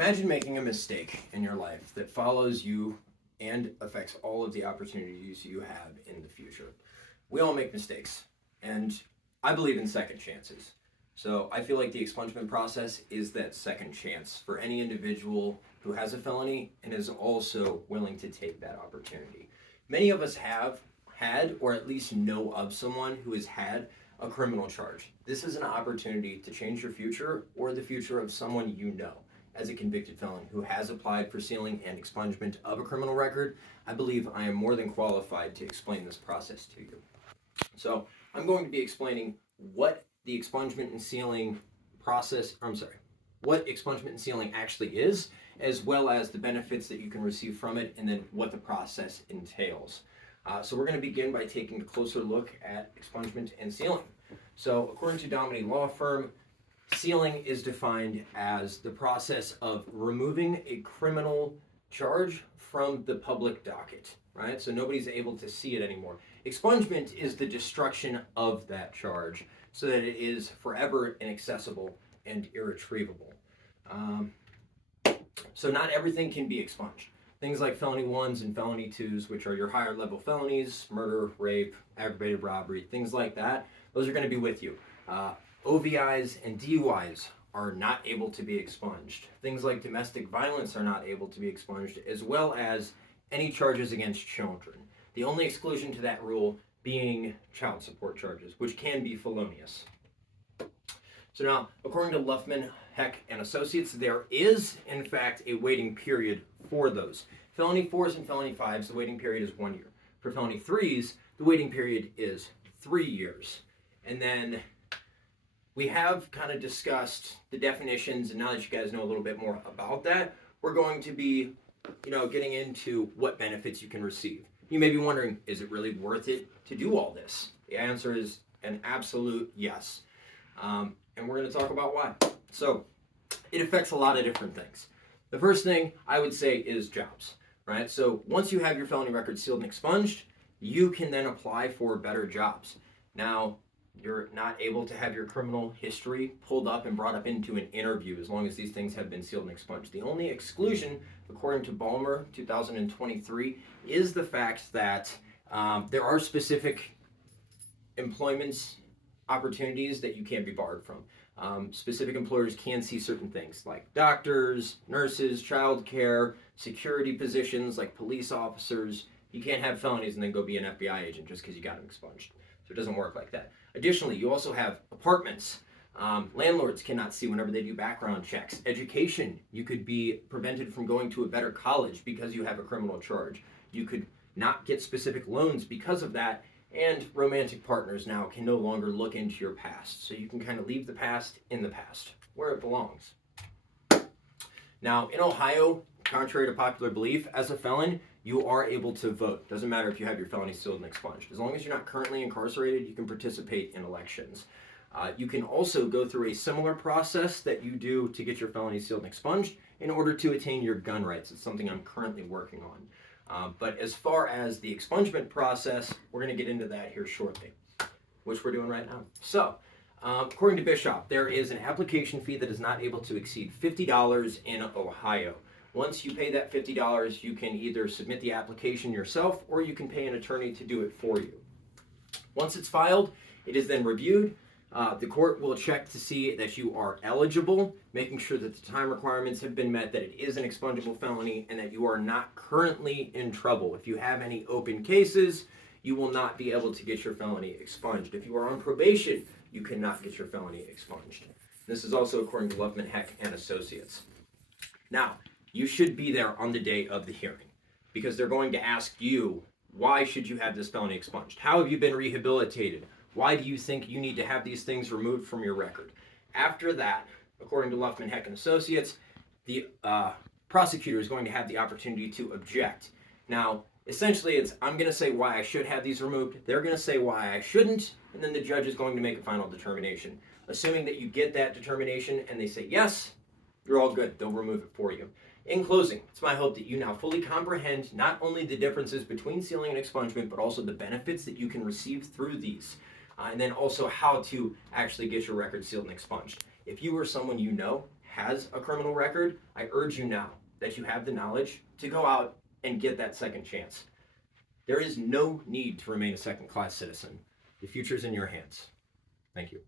Imagine making a mistake in your life that follows you and affects all of the opportunities you have in the future. We all make mistakes, and I believe in second chances. So I feel like the expungement process is that second chance for any individual who has a felony and is also willing to take that opportunity. Many of us have had, or at least know of someone who has had a criminal charge. This is an opportunity to change your future or the future of someone you know. As a convicted felon who has applied for sealing and expungement of a criminal record, I believe I am more than qualified to explain this process to you. So I'm going to be explaining what the expungement and sealing process, what expungement and sealing actually is, as well as the benefits that you can receive from it, and then what the process entails. So we're going to begin by taking a closer look at expungement and sealing. So according to Domini Law Firm, sealing is defined as the process of removing a criminal charge from the public docket, right? So nobody's able to see it anymore. Expungement is the destruction of that charge so that it is forever inaccessible and irretrievable. So not everything can be expunged. Things like felony 1s and felony 2s, which are your higher level felonies, murder, rape, aggravated robbery, things like that, those are going to be with you. OVIs and DUIs are not able to be expunged. Things like domestic violence are not able to be expunged, as well as any charges against children. The only exclusion to that rule being child support charges, which can be felonious. So now, according to Luffman, Heck, and Associates, there is, in fact, a waiting period for those. Felony 4s and felony 5s, the waiting period is 1 year. For felony 3s, the waiting period is 3 years. And then we have kind of discussed the definitions, and now that you guys know a little bit more about that, we're going to be, getting into what benefits you can receive. You may be wondering, is it really worth it to do all this? The answer is an absolute yes. And we're going to talk about why. So it affects a lot of different things. The first thing I would say is jobs, right? So once you have your felony record sealed and expunged, you can then apply for better jobs. Now, you're not able to have your criminal history pulled up and brought up into an interview as long as these things have been sealed and expunged. The only exclusion, according to Balmer 2023, is the fact that there are specific employments opportunities that you can't be barred from. Specific employers can see certain things like doctors, nurses, childcare, security positions like police officers. You can't have felonies and then go be an FBI agent just because you got them expunged. So it doesn't work like that. Additionally, you also have apartments. Landlords cannot see whenever they do background checks. Education, you could be prevented from going to a better college because you have a criminal charge. You could not get specific loans because of that. And romantic partners now can no longer look into your past. So you can kind of leave the past in the past, where it belongs. Now, in Ohio, contrary to popular belief, as a felon, you are able to vote. Doesn't matter if you have your felony sealed and expunged. As long as you're not currently incarcerated, you can participate in elections. You can also go through a similar process that you do to get your felony sealed and expunged in order to attain your gun rights. It's something I'm currently working on. But as far as the expungement process, we're going to get into that here shortly, which we're doing right now. So, according to Bishop, there is an application fee that is not able to exceed $50 in Ohio. Once you pay that $50, you can either submit the application yourself or you can pay an attorney to do it for you. Once it's filed, it is then reviewed. The court will check to see that you are eligible, making sure that the time requirements have been met, that it is an expungible felony, and that you are not currently in trouble. If you have any open cases, you will not be able to get your felony expunged. If you are on probation, you cannot get your felony expunged. This is also according to Luffman, Heck, and Associates. Now, you should be there on the day of the hearing because they're going to ask you, why should you have this felony expunged? How have you been rehabilitated? Why do you think you need to have these things removed from your record? After that, according to Luffman, Heck, and Associates, the prosecutor is going to have the opportunity to object. Now, essentially, it's I'm going to say why I should have these removed, they're going to say why I shouldn't, and then the judge is going to make a final determination. Assuming that you get that determination and they say yes, you're all good. They'll remove it for you. In closing, it's my hope that you now fully comprehend not only the differences between sealing and expungement, but also the benefits that you can receive through these. and then also how to actually get your record sealed and expunged. If you or someone you know has a criminal record, I urge you now that you have the knowledge to go out and get that second chance. There is no need to remain a second-class citizen. The future is in your hands. Thank you.